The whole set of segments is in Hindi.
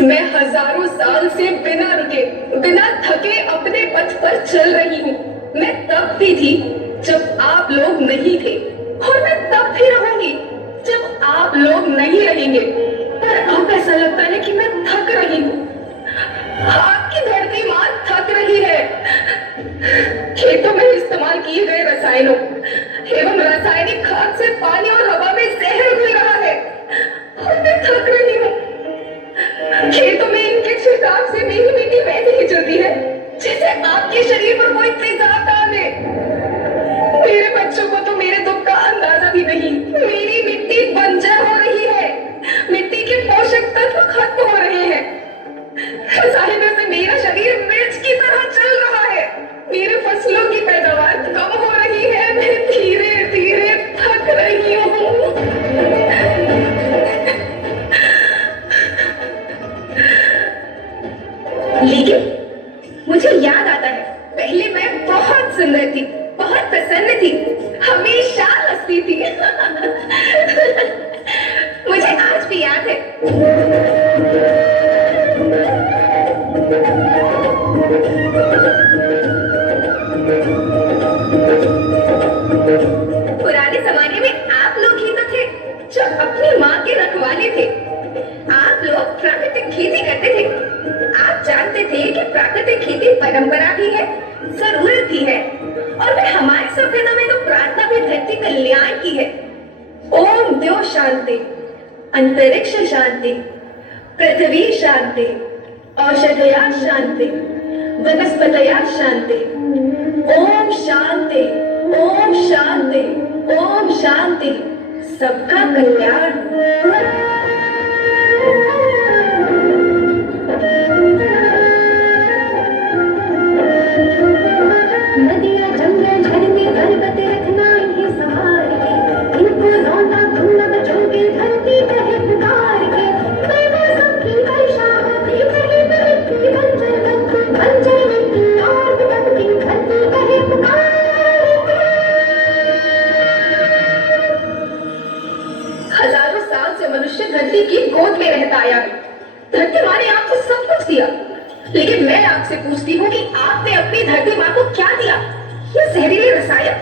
मैं हजारों साल से बिना रुके, बिना थके अपने पथ पर चल रही हूँ। मैं तब भी थी जब आप लोग नहीं थे, और मैं तब भी रहूंगी जब आप लोग नहीं रहेंगे। पर अब ऐसा लगता है कि मैं थक रही हूँ। आपकी धरती माँ थक रही है। खेतों में इस्तेमाल किए गए रसायनों एवं रासायनिक खाद से पानी और हवा में जहर घुल रहा है, और मैं थक रही हूँ। खेतों में इनके छिड़काव से मेरी मिट्टी वैसे ही चलती है जैसे आपके शरीर पर कोई तेजाब डाल दे। मेरे बच्चों को तो मेरे दुख का अंदाजा भी नहीं। मेरी मिट्टी बंजर हो रही है, मिट्टी के पोषक तत्व खत्म हो रहे हैं। रसायनों से मेरा शरीर मिर्च की तरह चल रहा है। मेरे फसलों की पैदावार कम हो रही है। मैं धीरे धीरे थक रही हूँ। लेकिन मुझे याद आता है, पहले मैं बहुत सुंदर थी, बहुत प्रसन्न थी, हमेशा हंसती थी। मुझे आज भी याद है। पुराने जमाने में आप लोग ही तो थे जो अपनी माँ के रखवाले थे। आप लोग प्राकृतिक खेती करते थे। आप जानते थे कि प्राकृतिक खेती परंपरा भी है, जरूरत भी है, और फिर हमारी सभ्यता में तो प्रार्थना भी धरती कल्याण की है। ओम द्यो शांति, अंतरिक्ष शांति, पृथ्वी शांति, औषधया शांति, वनस्पतया शांति। ओम शांति, ओम शांति, ओम शांति, सबका कल्याण। नदियाँ जंगल झरने पर्वत रखना इन्हें संभाल के, इनको रौंदा तुम न बचोगे धरती कहे पुकार के। बेमौसम की वर्षा होती कहीं मिट्टी बंजर मिट्टी और बिकती धरती कहे पुकार के। हजारों साल से मनुष्य धरती की गोद में रहता आया। धरती माँ ने आपको सब कुछ दिया, लेकिन मैं आपसे पूछती हूँ कि आपने अपनी धरती माँ को क्या दिया? ये जहरीले रसायन,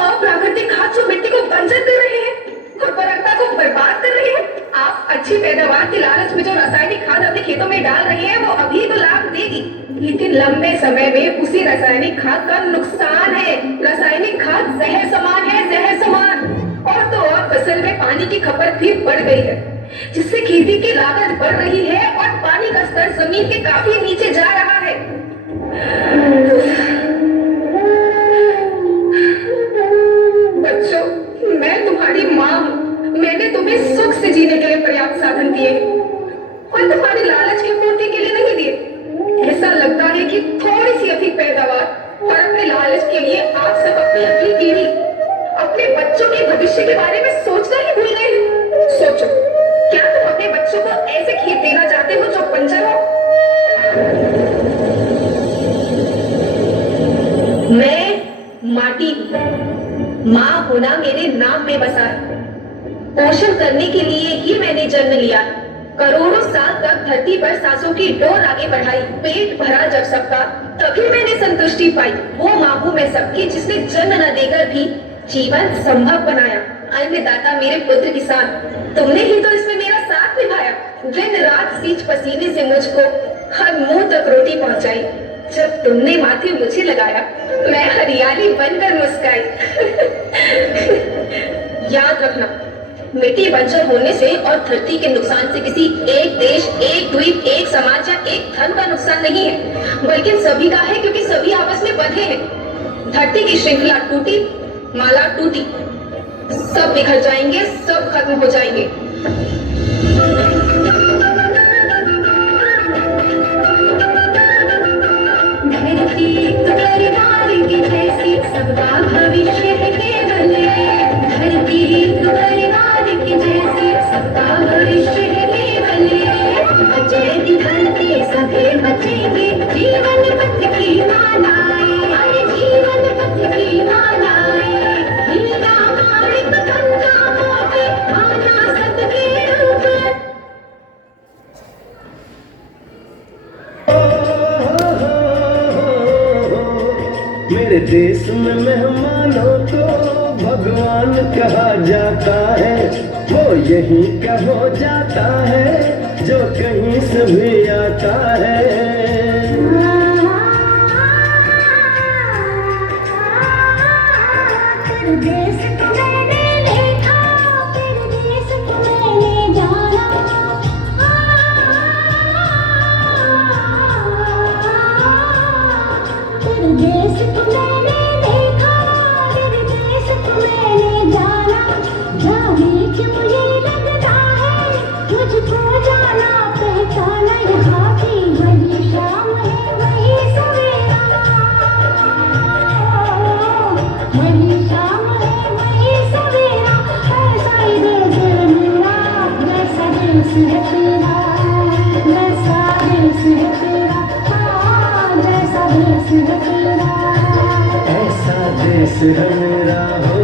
अप्राकृतिक खाद जो मिट्टी को बंजर कर रहे हैं, उर्वरकता को बर्बाद कर रहे हैं। आप अच्छी पैदावार के लालच में जो रासायनिक खाद अपने खेतों में डाल रहे हैं, वो अभी तो लाभ देगी, लेकिन लंबे समय में उसी रासायनिक खाद का नुकसान है। रासायनिक खाद जहर समान है, जहर समान। और तो और फसल में पानी की खपत भी बढ़ गई है, जिससे खेती की लागत बढ़ रही है और पानी का स्तर जमीन के काफी नीचे जा रहा है। बच्चों, मैं तुम्हारी माँ हूँ। मैंने तुम्हें सुख से जीने के लिए पर्याप्त साधन दिए, और तुम्हारी लालच की पूर्ति के लिए नहीं दिए। ऐसा लगता है कि थोड़ी सी अधिक पैदावार और अपने लालच के लिए आप सब अपनी अगली पीढ़ी, अपने बच्चों के भविष्य के बारे में सोचना ही भूल गए हैं। सोचो, क्या तुम अपने बच्चों को ऐसे खेत देना चाहते हो जो बंजर हो? मैं माटी हूँ। माँ होना मेरे नाम में बसा है। पोषण करने के लिए ही मैंने जन्म लिया। करोड़ों साल तक धरती पर सांसों की डोर आगे बढ़ाई। पेट भरा जब सबका, तभी मैंने संतुष्टि पाई। वो माँ हूँ मैं सबकी, जिसने जन्म न देकर भी जीवन संभव बनाया। अन्नदाता मेरे पुत्र किसान, तुमने ही तो इसमें मेरा साथ निभाया। दिन रात सींच पसीने से मुझको हर मुंह तक रोटी पहुंचाई। जब तुमने माथे मुझे लगाया, मैं हरियाली बनकर मुस्काई। याद रखना, मिट्टी बंजर होने से और धरती के नुकसान से किसी एक देश, एक द्वीप, एक समाज या एक धर्म का नुकसान नहीं है, बल्कि सभी का है, क्योंकि सभी आपस में बंधे हैं। धरती की श्रृंखला टूटी, माला टूटी, सब बिखर जाएंगे, सब खत्म हो जाएंगे। धरती तो परिवार की जैसी, सबका भविष्य है केवल। धरती तो परिवार की जैसी, सबका भविष्य है केवल। बचेगी धरती सभी बचेंगे, जीवन पथ की मालाएं, अरे जीवन पथ की मालाएं। हीरा माणिक गंगा मोती, खाना सबके ऊपर। देश में मेहमानों को भगवान कहा जाता है, वो यहीं का हो जाता है जो कहीं से भी आता है। देश को मैंने देखा, फिर देश को मैंने जाना। फिर देश को मैंने देखा, फिर देश को मैंने जाना। जाने क्यों मुझे लगता है मुझको जाना पहचाना। यहाँ की वही शाम है वही सवेरा, वही शाम है वही सवेरा। ऐसा ही देश है मेरा, जैसा देश है तेरा, जैसा देश है तेरा, हाँ जैसा देश है तेरा। ऐसा देश है मेरा हो